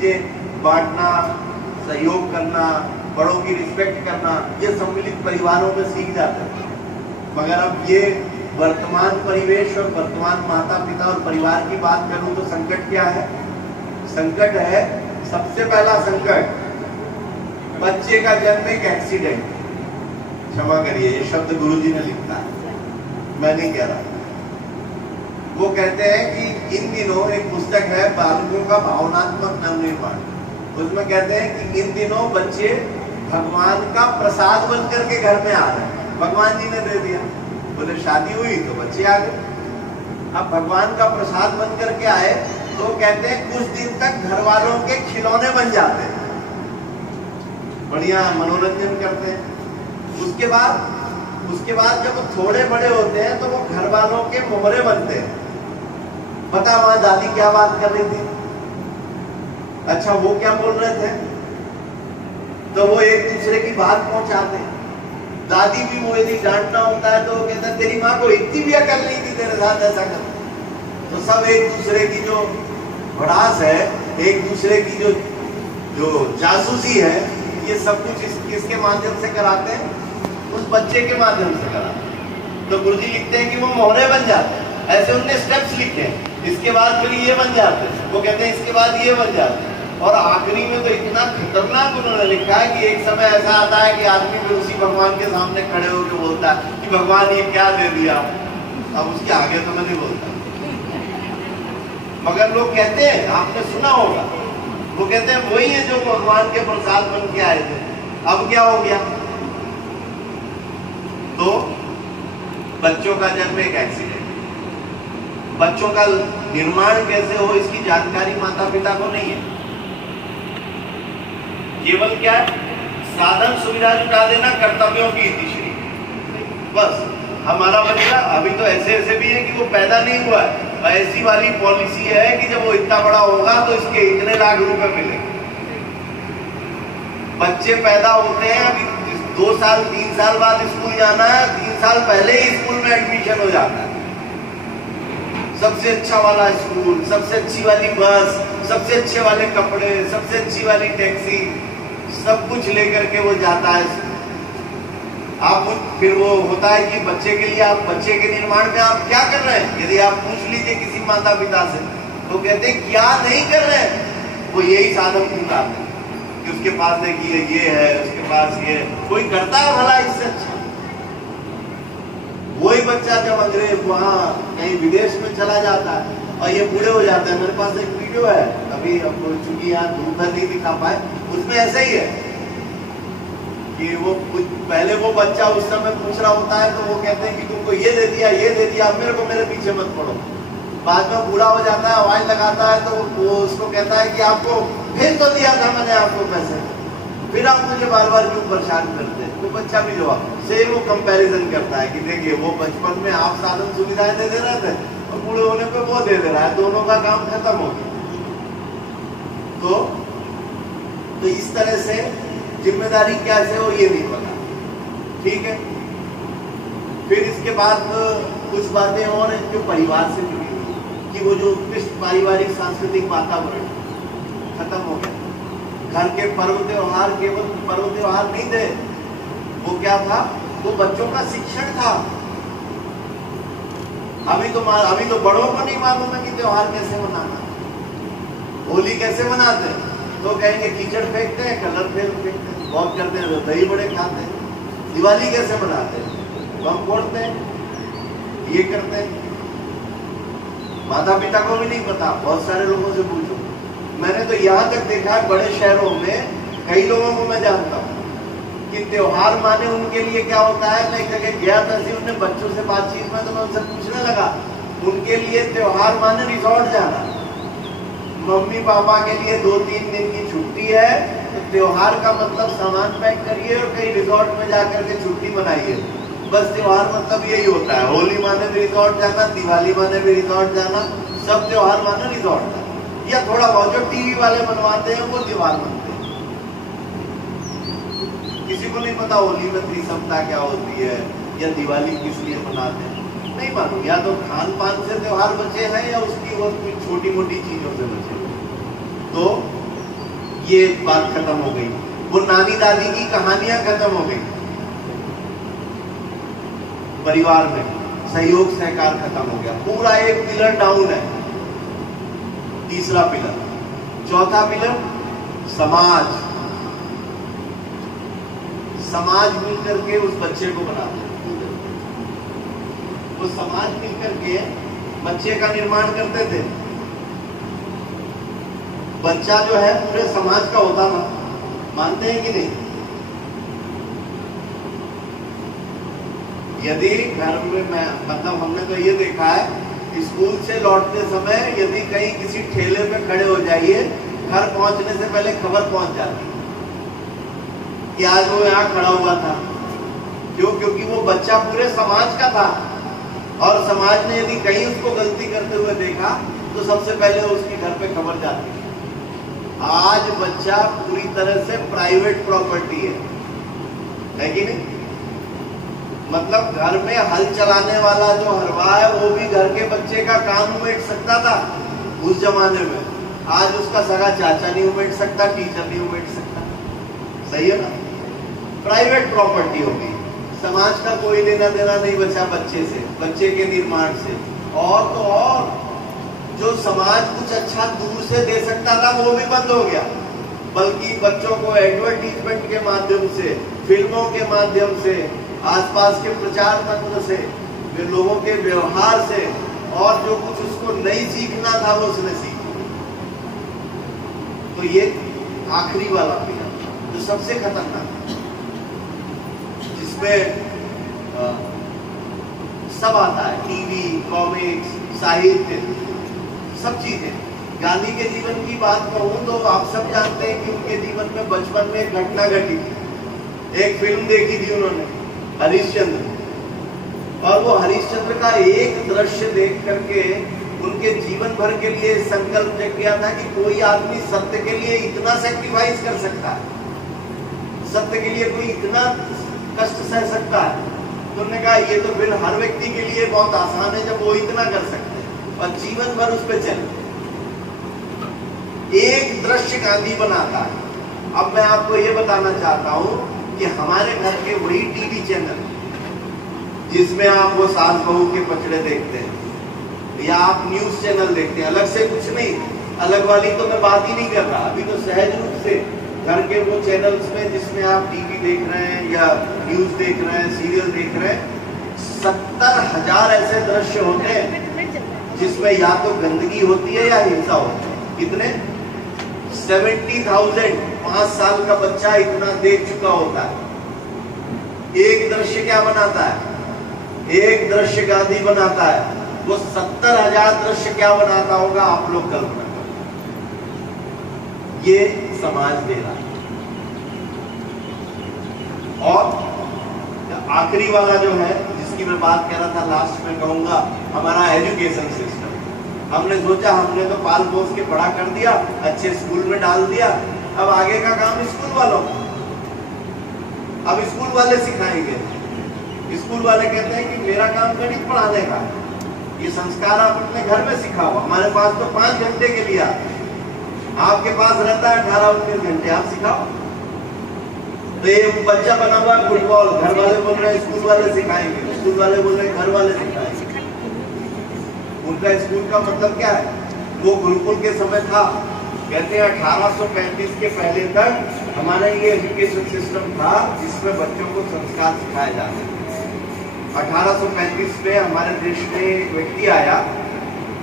चीजें बांटना, सहयोग करना, बड़ों की रिस्पेक्ट करना, ये सम्मिलित परिवारों में सीख जाते हैं। मगर अब ये वर्तमान परिवेश और वर्तमान माता पिता और परिवार की बात करूं तो संकट क्या है? संकट है, सबसे पहला संकट, बच्चे का जन्म एक एक्सीडेंट। क्षमा करिए, ये शब्द गुरुजी ने लिखा है, मैं नहीं कह रहा। वो कहते हैं कि इन दिनों एक पुस्तक है बालकों का भावनात्मक नवनिर्माण, उसमें कहते हैं कि इन दिनों बच्चे भगवान का प्रसाद बन करके घर में आ रहे हैं। भगवान जी ने दे दिया, बोले शादी हुई तो बच्चे आ गए। अब भगवान का प्रसाद बन करके आए तो कहते हैं कुछ दिन तक घर वालों के खिलौने बन जाते हैं, बढ़िया मनोरंजन करते हैं। उसके बाद जब वो थोड़े बड़े होते हैं तो वो घर वालों के मोहरे बनते हैं। पता वहां दादी क्या बात कर रही थी, अच्छा वो क्या बोल रहे थे, तो वो एक दूसरे की बात पहुंचाते हैं। दादी भी वो यदि डांटना होता है तो वो कहता है तेरी माँ को इतनी भी अकल नहीं थी तेरे साथ ऐसा कर। तो सब एक दूसरे की जो भड़ास है, एक दूसरे की जो जासूसी है, ये सब कुछ किसके माध्यम से कराते हैं? उस बच्चे के माध्यम से कराते हैं। तो गुरुजी लिखते हैं कि वो मोहरे बन जाते हैं। ऐसे उनने स्टेप्स लिखे हैं, इसके बाद फिर ये बन जाते हैं, वो कहते हैं इसके बाद ये बन जाते हैं, और आखिरी में तो इतना खतरनाक उन्होंने लिखा है कि एक समय ऐसा आता है कि आदमी फिर उसी भगवान के सामने खड़े होकर बोलता है कि भगवान ये क्या दे दिया। अब उसके आगे तो मैं नहीं बोलता, मगर लोग कहते हैं, आपने सुना होगा, वो कहते हैं वही है जो भगवान के प्रसाद बन के आए थे। अब क्या हो गया? तो बच्चों का जन्म एक एक्सीडेंट, बच्चों का निर्माण कैसे हो इसकी जानकारी माता पिता को नहीं है। केवल क्या है? साधन सुविधा जुटा देना, कर्तव्यों की इतिश्री, बस। हमारा बच्चा अभी तो ऐसे भी है कि वो पैदा नहीं हुआ है, ऐसी वाली पॉलिसी है कि जब वो इतना बड़ा होगा तो इसके इतने लाख रुपए मिलेंगे। बच्चे पैदा होते हैं, अभी 2 साल 3 साल बाद स्कूल जाना है, 3 साल पहले ही स्कूल में एडमिशन हो जाता है। सबसे अच्छा वाला स्कूल, सबसे अच्छी वाली बस, सबसे अच्छे वाले कपड़े, सबसे अच्छी वाली टैक्सी, सब कुछ लेकर के वो जाता है। आप फिर वो होता है कि बच्चे के लिए, आप बच्चे के निर्माण में आप क्या कर रहे हैं? यदि आप पूछ लीजिए किसी माता पिता से तो कहते हैं क्या नहीं कर रहे हैं, वो यही साधन ढूंढाते हैं कि उसके पास देखिए ये है, उसके पास ये, कोई करता है भला इससे अच्छा? वही बच्चा जब अंग्रेज वहां कहीं विदेश में चला जाता है और ये बूढ़े हो जाते हैं। मेरे पास एक वीडियो है, अभी अब चूंकि यहाँ धूप नहीं दिखा पाए, उसमें ऐसा ही है कि वो पहले वो बच्चा उस समय पूछ रहा होता है तो वो कहते हैं कि तुमको ये दे दिया, ये दे दिया, मेरे को मेरे पीछे मत पड़ो। बाद में बूढ़ा हो जाता है, आवाज लगाता है तो वो उसको कहता है कि आपको भेज तो दिया था मैंने आपको पैसे, फिर आप मुझे बार बार क्यों परेशान करते हैं? तो बच्चा भी जवाब से वो कंपैरिजन करता है कि देखिए वो बचपन में आप साधन सुविधाएं दे रहे थे और बूढ़े होने पे वो दे रहा है, दोनों का काम खत्म हो गया। तो इस तरह से जिम्मेदारी कैसे हो ये नहीं पता, ठीक है। फिर इसके बाद कुछ बातें और हैं जो परिवार से जुड़ी हुई, कि वो जो उत्कृष्ट पारिवारिक सांस्कृतिक वातावरण खत्म हो गया। घर के पर्व त्योहार केवल पर्व त्योहार नहीं थे, वो क्या था? वो बच्चों का शिक्षण था। अभी तो बड़ों को नहीं मालूम है कि त्योहार कैसे मनाना। होली कैसे मनाते हैं? तो कहेंगे कीचड़ फेंकते हैं, कलर फेंकते हैं, बहुत करते हैं, दही बड़े खाते हैं। दिवाली कैसे मनाते हैं? बम फोड़ते हैं, ये करते हैं। माता पिता को भी नहीं पता, बहुत सारे लोगों से पूछो। मैंने तो यहाँ तक देखा है बड़े शहरों में, कई लोगों को मैं जानता हूँ कि त्योहार माने उनके लिए क्या होता है। मैं एक जगह गया था, उन्हें बच्चों से बातचीत में तो मैं उनसे पूछने लगा, उनके लिए त्योहार माने रिसोर्ट जाना। मम्मी पापा के लिए 2-3 दिन की छुट्टी है तो त्योहार का मतलब सामान पैक करिए और कहीं रिसोर्ट में जाकर के छुट्टी मनाइए। बस त्योहार मतलब यही होता है। होली माने भी रिसोर्ट जाना, दिवाली माने भी रिसोर्ट जाना, सब त्योहार माने रिसोर्ट जाना। या थोड़ा बहुत जो टीवी वाले मनवाते हैं वो त्योहार मनते हैं। किसी को नहीं पता होली में त्रिसमता क्या होती है या दिवाली किस लिए मनाते हैं, नहीं मालूम। या तो खान पान से त्योहार बचे हैं या उसकी वो छोटी मोटी चीजों से बचे। तो ये बात खत्म हो गई। वो नानी दादी की कहानियां खत्म हो गई। परिवार में सहयोग सहकार खत्म हो गया। पूरा एक पिलर डाउन है। तीसरा पिलर, चौथा पिलर समाज। समाज मिलकर के उस बच्चे को बनाते हैं। वो समाज मिलकर के बच्चे का निर्माण करते थे। बच्चा जो है पूरे समाज का होता था। मानते हैं कि नहीं? यदि घर में मतलब हमने तो ये देखा है, स्कूल से लौटते समय यदि कहीं किसी ठेले पे खड़े हो जाइए, घर पहुंचने से पहले खबर पहुंच जाती कि आज वो यहाँ खड़ा हुआ था। क्यों? क्योंकि वो बच्चा पूरे समाज का था और समाज ने यदि कहीं उसको गलती करते हुए देखा तो सबसे पहले उसके घर पे खबर जाती है। आज बच्चा पूरी तरह से प्राइवेट प्रॉपर्टी है कि नहीं? मतलब घर में हल चलाने वाला जो हरवाह है वो भी घर के बच्चे का कान उमेट सकता था उस जमाने में। आज उसका सगा चाचा नहीं उमेट सकता, टीचर नहीं उमेट सकता। सही है ना? प्राइवेट प्रॉपर्टी हो गई। समाज का कोई लेना देना नहीं बचा बच्चे से, बच्चे के निर्माण से। और तो और जो समाज कुछ अच्छा दूर से दे सकता था वो भी बंद हो गया। बल्कि बच्चों को एडवर्टीजमेंट के माध्यम से, फिल्मों के माध्यम से, आसपास के प्रचार तंत्र से, लोगों के व्यवहार से, और जो कुछ उसको नहीं सीखना था वो उसने सीखा। तो ये आखिरी वाला पिलर जो सबसे खतरनाक, जिसमें सब आता है, टीवी, कॉमिक्स, साहित्य, सब चीजें। गांधी के जीवन की बात कहूं तो आप सब जानते हैं कि उनके जीवन में बचपन में एक घटना घटी थी। एक फिल्म देखी थी उन्होंने, हरिश्चंद्र, और वो हरिश्चंद्र का एक दृश्य देख करके उनके जीवन भर के लिए संकल्प जग गया था कि कोई आदमी सत्य के लिए इतना सैक्रिफाइस कर सकता है, सत्य के लिए कोई इतना कष्ट सह सकता है। तो उन्होंने कहा ये तो फिर हर व्यक्ति के लिए बहुत आसान है जब वो इतना कर सकते हैं, और जीवन भर उस पर चले। एक दृश्य गांधी बनाता है। अब मैं आपको ये बताना चाहता हूं कि हमारे घर के वही टीवी चैनल जिसमें आप वो सास बहू के पचड़े देखते हैं या आप न्यूज चैनल देखते हैं, अलग से कुछ नहीं, अलग वाली तो मैं बात ही नहीं कर रहा। अभी तो सहज रूप से घर के वो चैनल्स में जिसमें आप टीवी देख रहे हैं या न्यूज देख रहे हैं, सीरियल देख रहे हैं, 70,000 ऐसे दृश्य होते हैं जिसमें या तो गंदगी होती है या हिंसा होती है। कितने? 70,000। 5 साल का बच्चा इतना देख चुका होता है। एक दृश्य क्या बनाता है? एक दृश्य गांधी बनाता है, वो 70,000 दृश्य क्या बनाता होगा आप लोग कल्पना करो। ये समाज दे रहा है। और आखिरी वाला जो है जिसकी मैं बात कर रहा था, लास्ट में कहूंगा, हमारा एजुकेशन सिस्टम। हमने सोचा हमने तो पाल पोस के बड़ा कर दिया, अच्छे स्कूल में डाल दिया, अब आगे का काम स्कूल वालों का। अब स्कूल वाले सिखाएंगे। स्कूल वाले कहते हैं कि मेरा काम गणित पढ़ाने का, ये संस्कार आप अपने घर में सिखाओ। हमारे पास तो 5 घंटे के लिए आते हैं, आपके पास रहता है 18-19 घंटे, आप सिखाओ। तो ये बच्चा बना हुआ फुटबॉल, घर वाले बोल रहे हैं स्कूल वाले सिखाएंगे, स्कूल वाले बोल रहे हैं घर वाले सिखाएंगे। उनका स्कूल का मतलब क्या है? वो गुरुकुल के समय था, कहते हैं 1835 के पहले तक हमारा ये एजुकेशन सिस्टम था जिसमें बच्चों को संस्कार सिखाया जाता था। 1835 में हमारे देश में एक व्यक्ति आया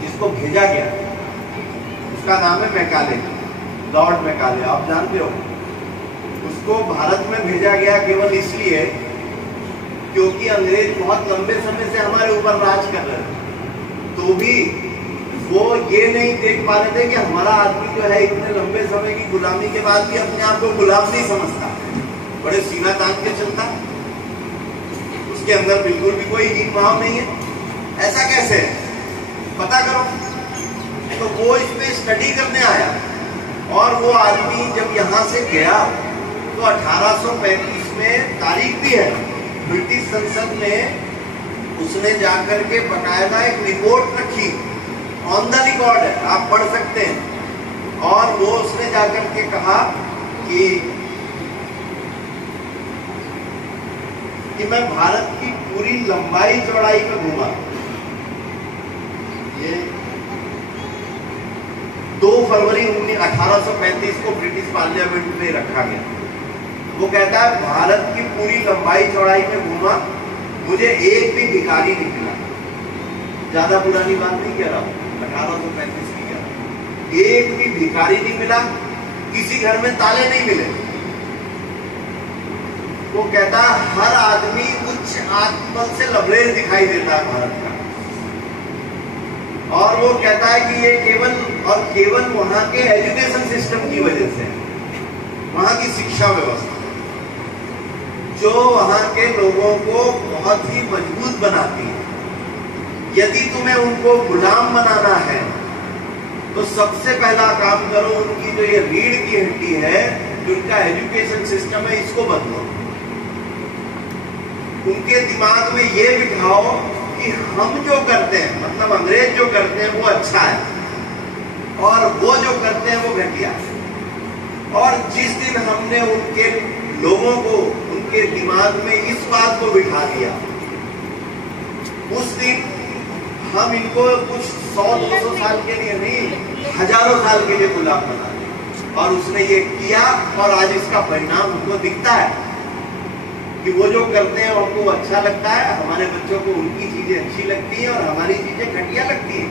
जिसको भेजा गया, उसका नाम है मैकाले, लॉर्ड मैकाले, आप जानते हो। उसको भारत में भेजा गया केवल इसलिए क्योंकि अंग्रेज बहुत लंबे समय से हमारे ऊपर राज कर रहे थे, तो भी वो ये नहीं देख पा रहे थे कि हमारा आदमी जो है इतने लंबे समय की गुलामी के बाद भी अपने आप को गुलाम नहीं समझता, बड़े सीना तान के चलता, उसके अंदर बिल्कुल भी कोई हीन भाव नहीं है। ऐसा कैसे है? पता करो। तो वो इस पे स्टडी करने आया, और वो आदमी जब यहाँ से गया तो 1835 में तारीख भी है, ब्रिटिश संसद में उसने जाकर के बकायदा एक रिपोर्ट रखी, ऑन द रिकॉर्ड है, आप पढ़ सकते हैं। और वो उसने जाकर के कहा कि मैं भारत की पूरी लंबाई चौड़ाई में घूमा। ये 2 फरवरी 1835 को ब्रिटिश पार्लियामेंट में रखा गया। वो कहता है भारत की पूरी लंबाई चौड़ाई में घूमा, मुझे एक भी भिखारी नहीं मिला। ज्यादा पुरानी बात नहीं कह रहा हूं, 1835 की कह रहा हूं। एक भी भिखारी नहीं मिला, किसी घर में ताले नहीं मिले। वो कहता है हर आदमी उच्च आत्मबल से लबरेज दिखाई देता है भारत का। और वो कहता है कि ये केवल वहां के एजुकेशन सिस्टम की वजह से, वहां की शिक्षा व्यवस्था जो वहां के लोगों को बहुत ही मजबूत बनाती है। यदि तुम्हें उनको गुलाम बनाना है तो सबसे पहला काम करो, उनकी जो ये रीढ़ की हड्डी है, जो उनका एजुकेशन सिस्टम है, इसको बदलो। उनके दिमाग में ये बिठाओ कि हम जो करते हैं, मतलब अंग्रेज जो करते हैं वो अच्छा है और वो जो करते हैं वो घटिया है। और जिस दिन हमने उनके लोगों को, उनके दिमाग में इस बात को बिठा दिया, उस दिन हम इनको कुछ 100-200 साल के लिए नहीं, हजारों साल के लिए गुलाम बना दिया। और उसने ये किया और आज इसका परिणाम हमको दिखता है कि वो जो करते हैं हमको अच्छा लगता है, हमारे बच्चों को उनकी चीजें अच्छी लगती हैं और हमारी चीजें घटिया लगती हैं।